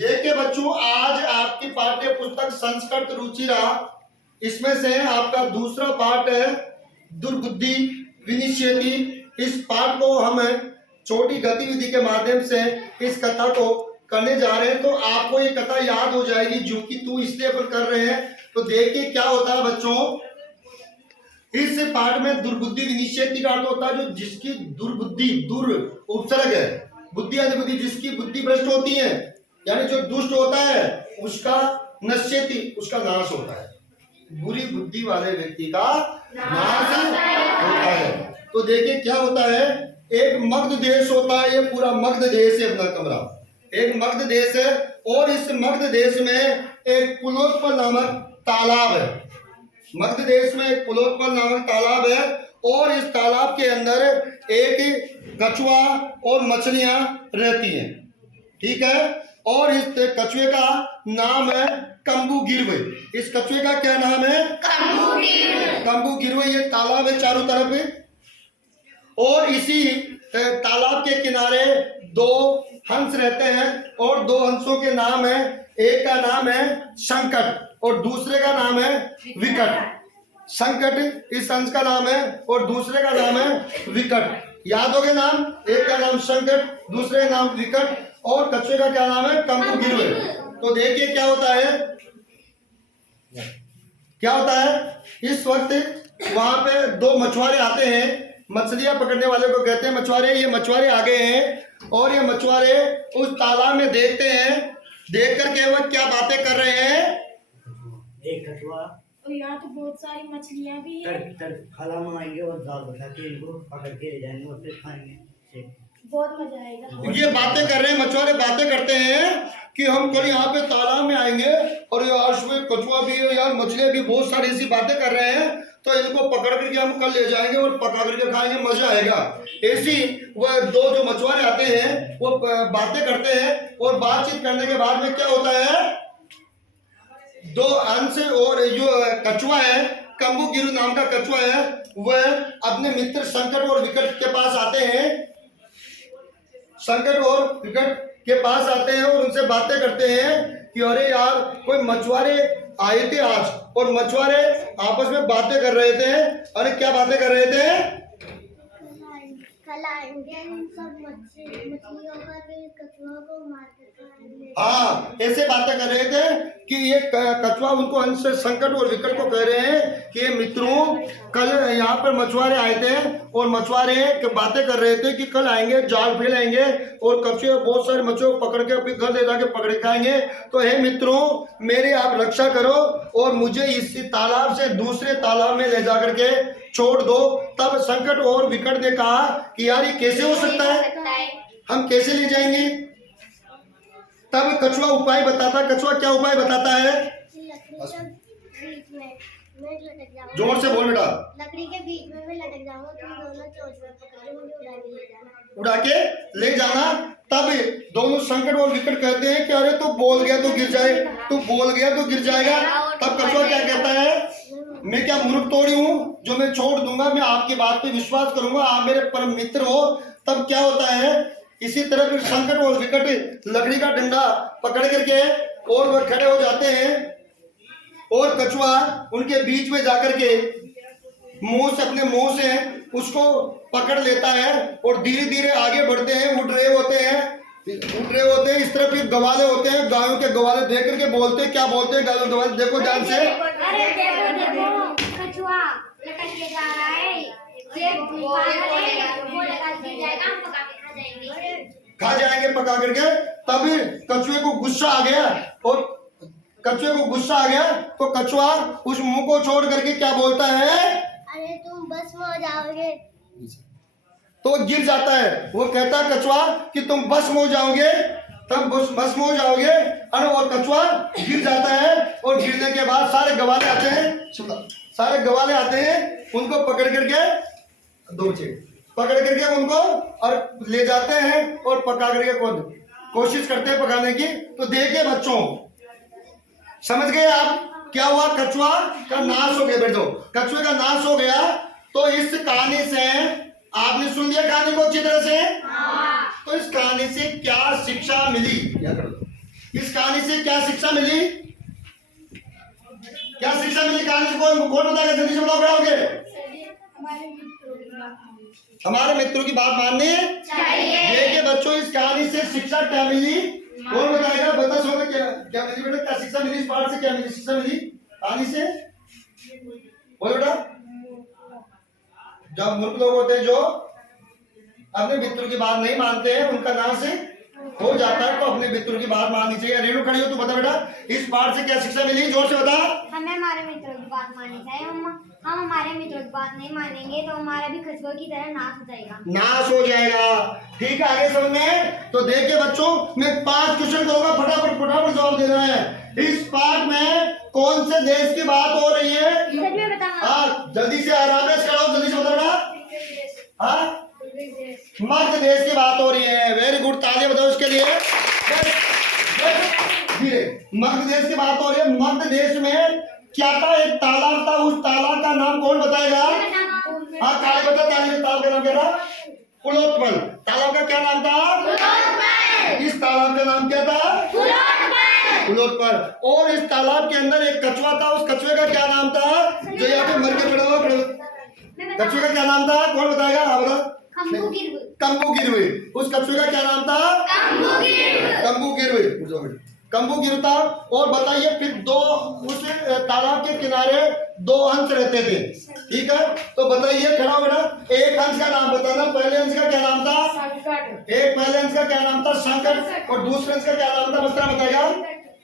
देखिए बच्चों, आज आपकी पाठ्य पुस्तक संस्कृत रुचिरा, इसमें से आपका दूसरा पाठ है दुर्बुद्धि विनिश्यति। इस पाठ को हम छोटी गतिविधि के माध्यम से इस कथा को करने जा रहे हैं। तो आपको ये कथा याद हो जाएगी, जो कि तू इसलिए अपन कर रहे हैं। तो देखिए क्या होता है बच्चों, इस पाठ में दुर्बुद्धि विनिश्यति का अर्थ होता है जो जिसकी दुर्बुद्धि, दुर उपसर्ग है, बुद्धि अधिबुद्धि, जिसकी बुद्धि भ्रष्ट होती है, यानी जो दुष्ट होता है उसका नश्यति, उसका नाश होता है। बुरी बुद्धि वाले व्यक्ति का नाश होता है। तो देखिए क्या होता है, एक मग्ध देश होता है, ये पूरा मग्ध देश है अपना कमरा, एक मग्ध देश है। और इस मग्ध देश में एक पुलोत्पल नामक तालाब है। मग्ध देश में एक पुलोत्पल नामक तालाब है और इस तालाब के अंदर एक कछुआ और मछलियां रहती हैं, ठीक है। और इस कछुए का नाम है कंबू गिरवे। इस कछुए का क्या नाम है? कंबू गिरवे। ये तालाब है चारों तरफ और इसी तालाब के किनारे दो हंस रहते हैं और दो हंसों के नाम है, एक का नाम है संकट और दूसरे का नाम है विकट। संकट इस हंस का नाम है और दूसरे का नाम है विकट। याद हो गए नाम? एक का नाम संकट, दूसरे का नाम विकट और कछुए का क्या नाम है? कंबू गिरवे। तो देखिए क्या होता है, क्या होता है, इस वक्त वहां पे दो मछुआरे आते हैं, मछलियां पकड़ने वाले को कहते हैं मछुआरे। ये मछुआरे आ गए हैं और ये मछुआरे उस तालाब में देखते हैं, देख करके वह क्या बातें कर रहे हैं। एक कछुआ और यहाँ तो बहुत सारी मछलियां भी हैं। खाला में आएंगे और जाल बिठा के इनको पकड़ के ले जाएंगे और फिर खाएंगे। बहुत मजा आएगा। ये बातें कर रहे हैं, मछुआरे बातें करते हैं कि हम कल यहाँ पे तालाब में आएंगे और यार उसमें कछुआ भी है, यार मछलियां भी, बहुत सारी ऐसी बातें कर रहे हैं, तो इनको पकड़ करके हम कल ले जाएंगे और पका करके खाएंगे, मजा आएगा। ऐसी वह दो जो मछुआरे आते हैं वो बातें करते हैं और बातचीत करने के बाद में क्या होता है, दो हंस और जो कछुआ है, कंबू गिरु नाम का कछुआ है, वह अपने मित्र संकट और विकट के पास आते हैं। संकट और विकट के पास आते हैं और उनसे बातें करते हैं कि अरे यार कोई मछुआरे आए थे आज और मछुआरे आपस में बातें कर रहे थे। अरे क्या बातें कर रहे थे? कल आएंगे सब मछलियों का कछुआ को मार कर खाएंगे। हाँ, ऐसे बातें कर रहे थे कि ये कछुआ उनको हंस संकट और विकट को कह रहे हैं कि मित्रों कल यहाँ पर मछुआरे आए थे और मछुआरे बातें कर रहे थे कि कल आएंगे, जाल फैलाएंगे और कछुए बहुत सारे मछुए पकड़ के अपने घर ले जाके पकड़ खाएंगे। तो हे मित्रों, मेरी आप रक्षा करो और मुझे इस तालाब से दूसरे तालाब में ले जा करके छोड़ दो। तब संकट और विकट ने कहा कि यार ये कैसे हो सकता है, हम कैसे ले जाएंगे? तब कछुआ उपाय बताता। कछुआ क्या उपाय बताता है? जोर से बोल बेटा। लकड़ी के बीच में मैं लटक जाऊंगा, तुम दोनों चोंच में पकड़ के मुझे उड़ा के ले जाना। उड़ा के ले जाना। तब दोनों संकट और विकट कहते हैं कि अरे तू बोल गया तो गिर जाए, तू बोल गया तो गिर जाएगा। तब कछुआ क्या कहता है, मैं क्या मूर्ख तोड़ी हूँ जो मैं छोड़ दूंगा, मैं आपकी बात पे विश्वास करूंगा, आप मेरे परम मित्र हो। तब क्या होता है, इसी तरह फिर संकट और विकट लकड़ी का डंडा पकड़ करके और वह खड़े हो जाते हैं और कछुआ उनके बीच में जाकर के मुंह से, अपने मुंह से उसको पकड़ लेता है और धीरे धीरे आगे बढ़ते हैं। उठ रहे होते हैं इस तरफ फिर गवाले होते हैं, गायों के गवाले देख करके बोलते हैं, क्या बोलते हैं गायों के गवाले, देखो ध्यान से। अरे देखो कछुआ लटक के जा रहा है, खा जाएंगे पका करके। तब कछुए को गुस्सा आ गया और कछुए को गुस्सा आ गया तो कछुआ उस मुंह को छोड़ करके क्या बोलता है, अरे तुम भस्म हो जाओगे। तो गिर जाता है। वो कहता है कछुआ कि तुम भस्म हो जाओगे, तब भस्म हो जाओगे। अरे और कछुआ गिर जाता है और गिरने के बाद सारे गवाले आते हैं, सारे गवाले आते हैं, उनको पकड़ करके पकड़ करके उनको और ले जाते हैं और पका करके कोशिश करते हैं पकाने की। तो देखिए बच्चों, समझ गए आप क्या हुआ? कछुआ का नाश हो गया। बैठो, कछुए का नाश हो गया। तो इस कहानी से आपने सुन लिया कहानी को अच्छी तरह से? तो इस कहानी से क्या शिक्षा मिली? क्या कर दो इस कहानी से क्या शिक्षा मिली? क्या शिक्षा मिली कहानी से? कौन बताएगा? जल्दी से बताओ, क्या होगे? हमारे मित्रों की बात माननी चाहिए। देखिए बच्चों, इस कहानी से शिक्षा क्या मिली? कौन बताएगा? बता सो में क्या क्या मिली बेटा? क्या शिक्षा मिली? इस पाठ से क्या मिली? शिक्षा मिली कहानी से? बोलो बेटा। जब मूर्ख लोग होते हैं जो अपने मित्रों की बात नहीं मानते हैं, उनका नाश हो जाता है, तो अपने मित्रों की बात माननी चाहिए। रेणु खड़ी हो, तू बता बेटा, इस पाठ से क्या शिक्षा मिली? जोर से बता। हमें हमारे मित्रों की बात माननी चाहिए। हम हमारे मित्रों की बात नहीं मानेंगे तो हमारा भी कछुआ की तरह नाश हो जाएगा। नाश हो जाएगा। ठीक है, आगे समझ में? तो देखिए बच्चों, मैं 5 क्वेश्चन दूंगा, फटाफट फटाफट जवाब देना है। इस पाठ में कौन से देश की बात हो रही है? हाँ, जल्दी से आराम से करो, जल्दी से बताना। हाँ, मध्य देश की बात हो रही है। वेरी गुड, तालियां बताओ इसके लिए। मध्य देश की बात हो रही है। मध्य देश में क्या था? एक तालाब था। उस तालाब का नाम कौन बताएगा? हाँ, ताली बता। तालाब का नाम क्या था? कुलोत्पल। तालाब का क्या नाम था? इस तालाब का नाम क्या था? कुलोत्पल। और इस तालाब के अंदर एक कछुआ था। उस कछुए का क्या नाम था? जो यहाँ पे मर के पड़ा हुआ। कछुए का क्या नाम था? कौन बताएगा? हाँ बता। कंबू गिरवे। उस कछुए का क्या नाम था? कंबू गिरवे। कंबू गिरता। और बताइए, फिर दो उस तालाब के किनारे 2 हंस रहते थे। ठीक है, तो बताइए, खड़ा हो बेटा। एक हंस का नाम बताना। पहले हंस का क्या नाम था? पहले हंस का क्या नाम था? संकट। और दूसरे हंस का क्या नाम था? बता बताएगा।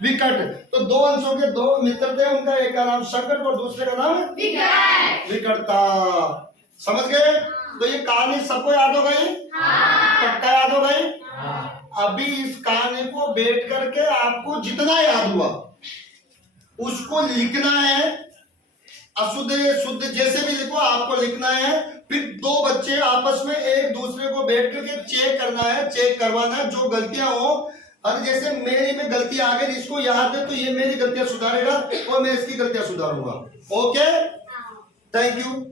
विकट। तो 2 हंसों के 2 मित्र थे। उनका एक का नाम संकट और दूसरे का नाम विकट था। समझ गए? तो ये कहानी सबको याद हो गई? पक्का याद हो गई? अभी इस कहानी को बैठ करके आपको जितना याद हुआ उसको लिखना है। अशुद्ध शुद्ध जैसे भी लिखो, आपको लिखना है। फिर 2 बच्चे आपस में एक दूसरे को बैठ करके चेक करना है, चेक करवाना है। जो गलतियां हो, और जैसे मेरी में गलती आ गई, इसको याद है, तो ये मेरी गलतियां सुधारेगा और मैं इसकी गलतियां सुधारूंगा। Okay, thank you.